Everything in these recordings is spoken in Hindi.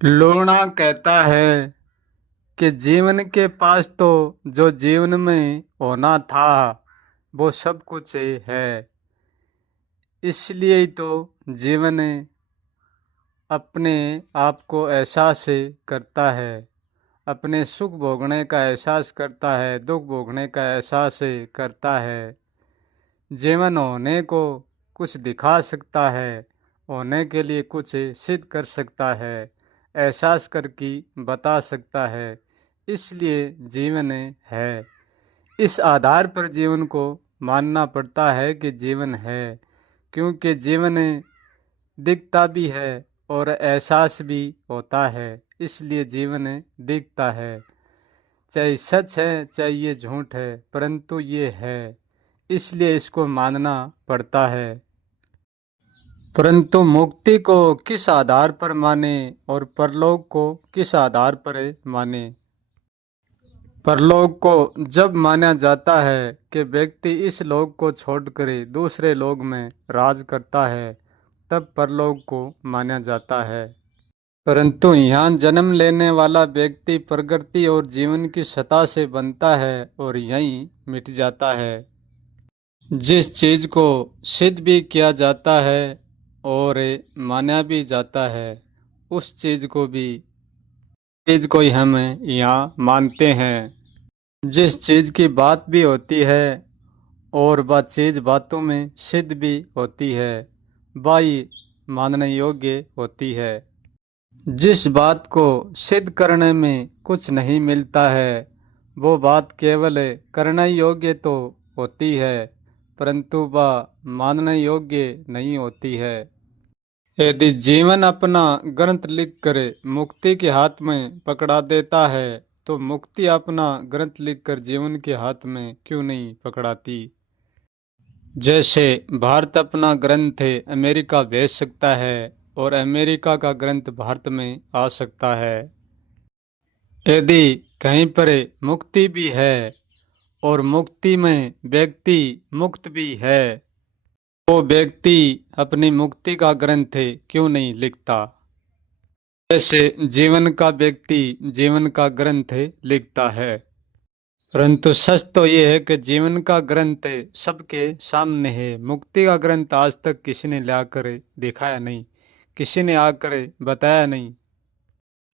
लूणा कहता है कि जीवन के पास तो जो जीवन में होना था वो सब कुछ है। इसलिए ही तो जीवन अपने आप को एहसास करता है, अपने सुख भोगने का एहसास करता है, दुख भोगने का एहसास करता है। जीवन होने को कुछ दिखा सकता है, होने के लिए कुछ सिद्ध कर सकता है, एहसास करके बता सकता है। इसलिए जीवन है। इस आधार पर जीवन को मानना पड़ता है कि जीवन है, क्योंकि जीवन दिखता भी है और एहसास भी होता है। इसलिए जीवन दिखता है, चाहे सच है चाहे ये झूठ है, परंतु ये है, इसलिए इसको मानना पड़ता है। परंतु मुक्ति को किस आधार पर माने और परलोक को किस आधार पर माने? परलोक को जब माना जाता है कि व्यक्ति इस लोक को छोड़कर दूसरे लोक में राज करता है, तब परलोक को माना जाता है। परंतु यहाँ जन्म लेने वाला व्यक्ति प्रकृति और जीवन की सत्ता से बनता है और यहीं मिट जाता है। जिस चीज़ को सिद्ध भी किया जाता है और माना भी जाता है, उस चीज़ को ही हम यहाँ मानते हैं। जिस चीज़ की बात भी होती है और वह चीज़ बातों में सिद्ध भी होती है, वह ही मानने योग्य होती है। जिस बात को सिद्ध करने में कुछ नहीं मिलता है, वो बात केवल करने योग्य तो होती है, परंतु वह मानने योग्य नहीं होती है। यदि जीवन अपना ग्रंथ लिखकर मुक्ति के हाथ में पकड़ा देता है, तो मुक्ति अपना ग्रंथ लिखकर जीवन के हाथ में क्यों नहीं पकड़ाती? जैसे भारत अपना ग्रंथ अमेरिका भेज सकता है और अमेरिका का ग्रंथ भारत में आ सकता है। यदि कहीं पर मुक्ति भी है और मुक्ति में व्यक्ति मुक्त भी है, वो व्यक्ति अपनी मुक्ति का ग्रंथ क्यों नहीं लिखता? जैसे जीवन का व्यक्ति जीवन का ग्रंथ लिखता है। परंतु सच तो ये है कि जीवन का ग्रंथ सबके सामने है। मुक्ति का ग्रंथ आज तक किसी ने लाकर दिखाया नहीं, किसी ने आकर बताया नहीं।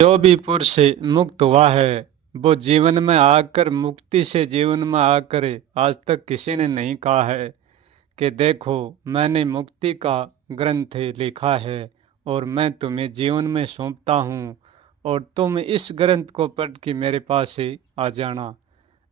जो भी पुरुष मुक्त हुआ है, वो जीवन में आकर, मुक्ति से जीवन में आकर आज तक किसी ने नहीं कहा है कि देखो मैंने मुक्ति का ग्रंथ लिखा है और मैं तुम्हें जीवन में सौंपता हूँ और तुम इस ग्रंथ को पढ़ के मेरे पास आ जाना।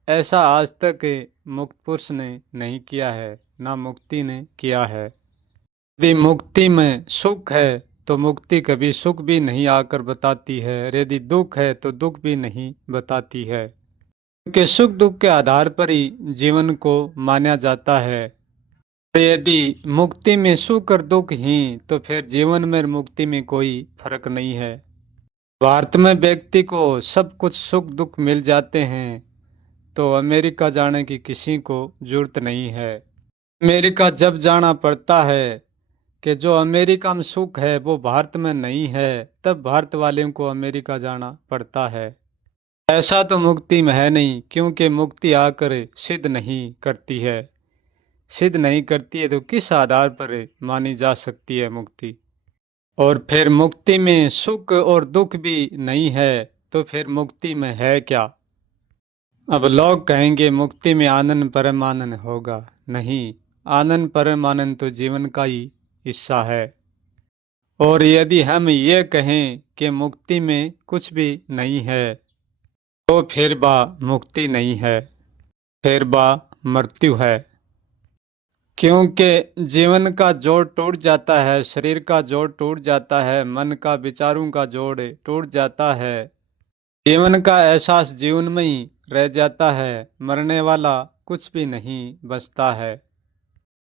ऐसा आज तक मुक्त पुरुष ने नहीं किया है, ना मुक्ति ने किया है। यदि मुक्ति में सुख है तो मुक्ति कभी सुख भी नहीं आकर बताती है, यदि दुख है तो दुख भी नहीं बताती है, क्योंकि सुख दुख के आधार पर ही जीवन को माना जाता है। यदि मुक्ति में सुख और दुख ही, तो फिर जीवन में मुक्ति में कोई फर्क नहीं है। भारत में व्यक्ति को सब कुछ सुख दुख मिल जाते हैं, तो अमेरिका जाने की किसी को जरूरत नहीं है। अमेरिका जब जाना पड़ता है कि जो अमेरिका में सुख है वो भारत में नहीं है, तब भारत वालों को अमेरिका जाना पड़ता है। ऐसा तो मुक्ति में है नहीं, क्योंकि मुक्ति आकर सिद्ध नहीं करती है। सिद्ध नहीं करती है तो किस आधार पर मानी जा सकती है मुक्ति? और फिर मुक्ति में सुख और दुख भी नहीं है, तो फिर मुक्ति में है क्या? अब लोग कहेंगे मुक्ति में आनंद परमानंद होगा। नहीं, आनंद परमानंद तो जीवन का ही हिस्सा है। और यदि हम ये कहें कि मुक्ति में कुछ भी नहीं है, तो फिर बा मुक्ति नहीं है, फिर बा मृत्यु है। क्योंकि जीवन का जोड़ टूट जाता है, शरीर का जोड़ टूट जाता है, मन का विचारों का जोड़ टूट जाता है, जीवन का एहसास जीवन में ही रह जाता है, मरने वाला कुछ भी नहीं बचता है।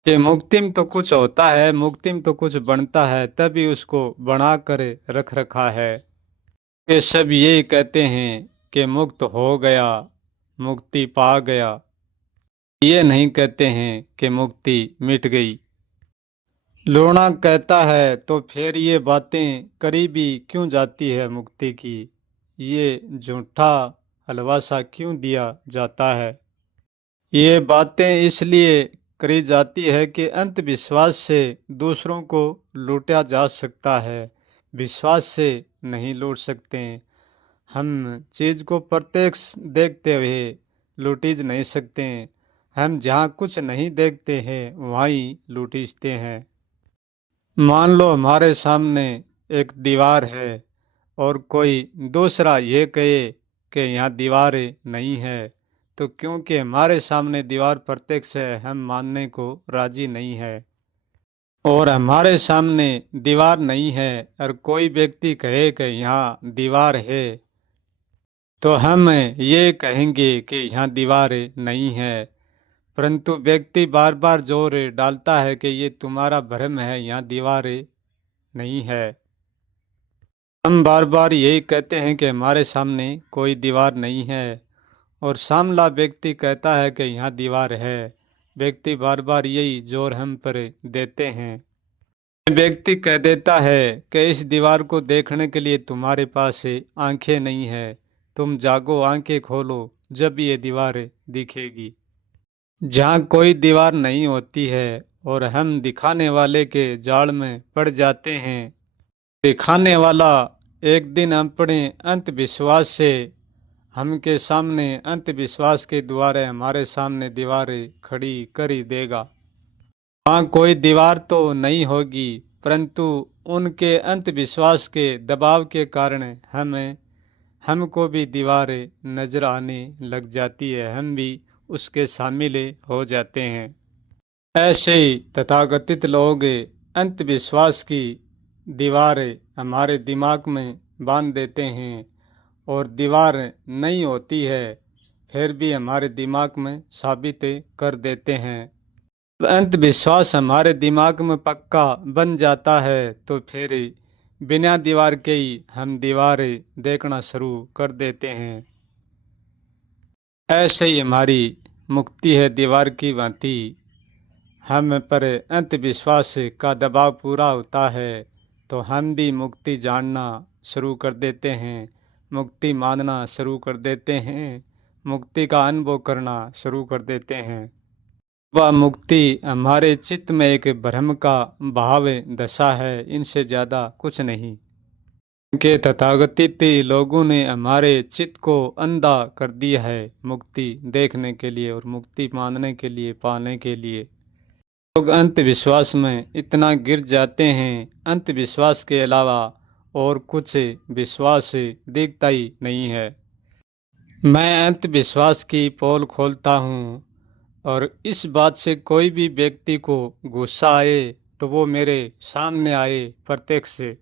कि मुक्ति में तो कुछ होता है, मुक्ति में तो कुछ बनता है, तभी उसको बना कर रख रखा है। ये सब यही कहते हैं कि मुक्त हो गया, मुक्ति पा गया। ये नहीं कहते हैं कि मुक्ति मिट गई। लूणा कहता है तो फिर ये बातें करीबी क्यों जाती है मुक्ति की, ये झूठा हलवा सा क्यों दिया जाता है। ये बातें इसलिए करी जाती है कि अंधविश्वास से दूसरों को लूटा जा सकता है, विश्वास से नहीं लूट सकते। हम चीज़ को प्रत्यक्ष देखते हुए लूटीज नहीं सकते। हम जहाँ कुछ नहीं देखते हैं वहीं लूटीजते हैं। मान लो हमारे सामने एक दीवार है और कोई दूसरा ये कहे कि यहाँ दीवार नहीं है, तो क्योंकि हमारे सामने दीवार प्रत्यक्ष है हम मानने को राजी नहीं है। और हमारे सामने दीवार नहीं है और कोई व्यक्ति कहे कि यहाँ दीवार है, तो हम ये कहेंगे कि यहाँ दीवार नहीं है। परंतु व्यक्ति बार बार जोर डालता है कि ये तुम्हारा भ्रम है, यहाँ दीवार नहीं है। हम बार बार यही कहते हैं कि हमारे सामने कोई दीवार नहीं है और सामला व्यक्ति कहता है कि यहाँ दीवार है। व्यक्ति बार बार यही जोर हम पर देते हैं। व्यक्ति कह देता है कि इस दीवार को देखने के लिए तुम्हारे पास आंखें नहीं है, तुम जागो आंखें खोलो जब ये दीवार दिखेगी। जहाँ कोई दीवार नहीं होती है और हम दिखाने वाले के जाल में पड़ जाते हैं। दिखाने वाला एक दिन अपने अंधविश्वास से हमके सामने अंधविश्वास के द्वारा हमारे सामने दीवारें खड़ी कर ही देगा। वहाँ कोई दीवार तो नहीं होगी, परंतु उनके अंधविश्वास के दबाव के कारण हमको भी दीवारें नजर आने लग जाती है, हम भी उसके शामिल हो जाते हैं। ऐसे ही तथाकथित लोग अंधविश्वास की दीवारें हमारे दिमाग में बांध देते हैं और दीवार नहीं होती है फिर भी हमारे दिमाग में साबित कर देते हैं। अंधविश्वास हमारे दिमाग में पक्का बन जाता है तो फिर बिना दीवार के ही हम दीवारें देखना शुरू कर देते हैं। ऐसे ही हमारी मुक्ति है दीवार की भांति। हम पर अंधविश्वास का दबाव पूरा होता है तो हम भी मुक्ति जानना शुरू कर देते हैं, मुक्ति मानना शुरू कर देते हैं, मुक्ति का अनुभव करना शुरू कर देते हैं। वह मुक्ति हमारे चित्त में एक भ्रम का भाव दशा है, इनसे ज़्यादा कुछ नहीं। के तथागतित लोगों ने हमारे चित्त को अंधा कर दिया है मुक्ति देखने के लिए और मुक्ति मानने के लिए, पाने के लिए। लोग अंधविश्वास में इतना गिर जाते हैं, अंधविश्वास के अलावा और कुछ विश्वास दिखता ही नहीं है। मैं अंधविश्वास की पोल खोलता हूँ और इस बात से कोई भी व्यक्ति को गुस्सा आए तो वो मेरे सामने आए प्रत्यक्ष से,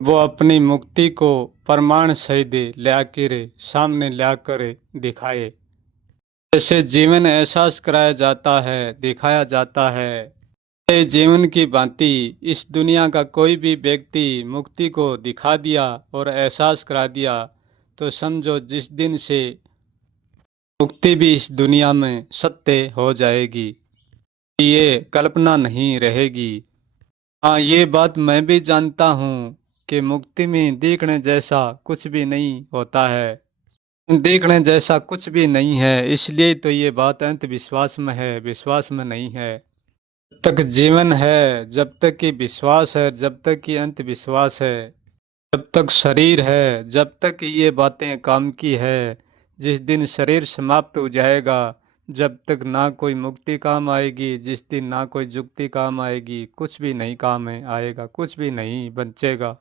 वो अपनी मुक्ति को प्रमाण सहित लाकर सामने लाकर दिखाए। जैसे जीवन एहसास कराया जाता है, दिखाया जाता है, जीवन की भांति इस दुनिया का कोई भी व्यक्ति मुक्ति को दिखा दिया और एहसास करा दिया तो समझो जिस दिन से मुक्ति भी इस दुनिया में सत्य हो जाएगी, ये कल्पना नहीं रहेगी। हाँ, ये बात मैं भी जानता हूँ कि मुक्ति में देखने जैसा कुछ भी नहीं होता है, देखने जैसा कुछ भी नहीं है, इसलिए तो ये बात अंधविश्वास में है, विश्वास में नहीं है। जब तक जीवन है, जब तक कि विश्वास है, जब तक कि अंधविश्वास है, जब तक शरीर है, जब तक ये बातें काम की है। जिस दिन शरीर समाप्त हो जाएगा, जब तक ना कोई मुक्ति काम आएगी, जिस दिन ना कोई जुक्ति काम आएगी, कुछ भी नहीं काम आएगा, कुछ भी नहीं बचेगा।